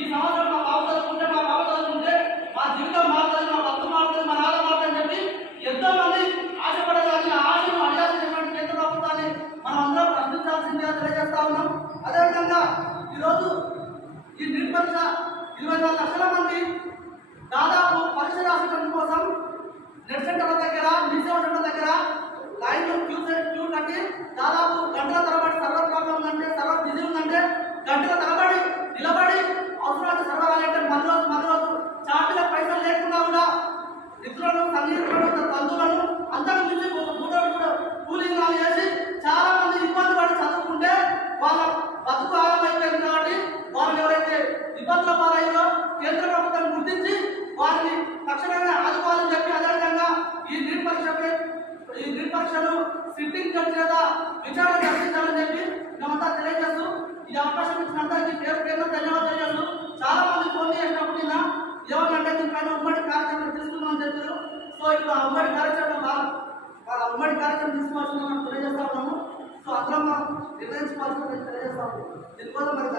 ఈ సంవత్సరం మా బాబు చదువుకుంటే మా జీవితం మారుతుంది, మా బతుకు మారుతుంది, మా నాన్న మారుతుంది అని చెప్పి ఎంతో మంది ఆశపడేదాన్ని ఆశను అడిగాల్సినటువంటి కేంద్ర ప్రభుత్వాన్ని మనం అందరం ప్రశ్నించాల్సిందిగా తెలియజేస్తా ఉన్నాం. అదేవిధంగా ఈరోజు ఈ నీట్ పరీక్ష 24 లక్షల మంది దాదాపు పరీక్ష రాసడం కోసం నెట్ సెంటర్ల దగ్గర, మీసేవ సెంటర్ దగ్గర లైన్లో క్యూ కట్టి దాదాపు గంటల తరబడి సర్వర్ ప్రాబ్లం ఉందంటే, సర్వర్ బిజీ ఉందంటే గంటల తరబడి నిలబడి అవసరాన్ని సర్వర్ అయ్యేంటే మరోజు చార్జీల పైసలు లేకుండా కూడా మిత్రులను, సన్నిహితులను, బంధువులను అందరూ నుంచి కూలింగ్ చేసి చాలా మంది ఇబ్బంది పడి చదువుకుంటే వాళ్ళ బతుకు ఆగమైపోయింది. కాబట్టి వాళ్ళు ఎవరైతే ఇబ్బందుల పాలయ్యారో కేంద్ర ప్రభుత్వం గుర్తించి వారిని తక్షణంగా ఆదుకోవాలని చెప్పి, అదేవిధంగా ఈ నీట్ పరీక్షను సిట్టింగ్ జడ్జి లేదా విచారణ జరిపించాలని చెప్పి మేమంతా తెలియజేస్తూ ఈ అవకాశం ఇచ్చిన అందరికీ పేరు ధన్యవాదాలు తెలియజేస్తూ, చాలా మంది ఫోన్ చేసినప్పుడు ఏమన్నంటే దీనిపైన ఉమ్మడి కార్యక్రమం తీసుకున్నామని చెప్పారు. సో ఇప్పుడు ఆ ఉమ్మడి కార్యక్రమం తీసుకోవాల్సింది మనం తెలియజేస్తా ఉన్నాము. సో అందరం నిర్ణయించుకోవాల్సింది తెలియజేస్తాము. దీనికోసం మరి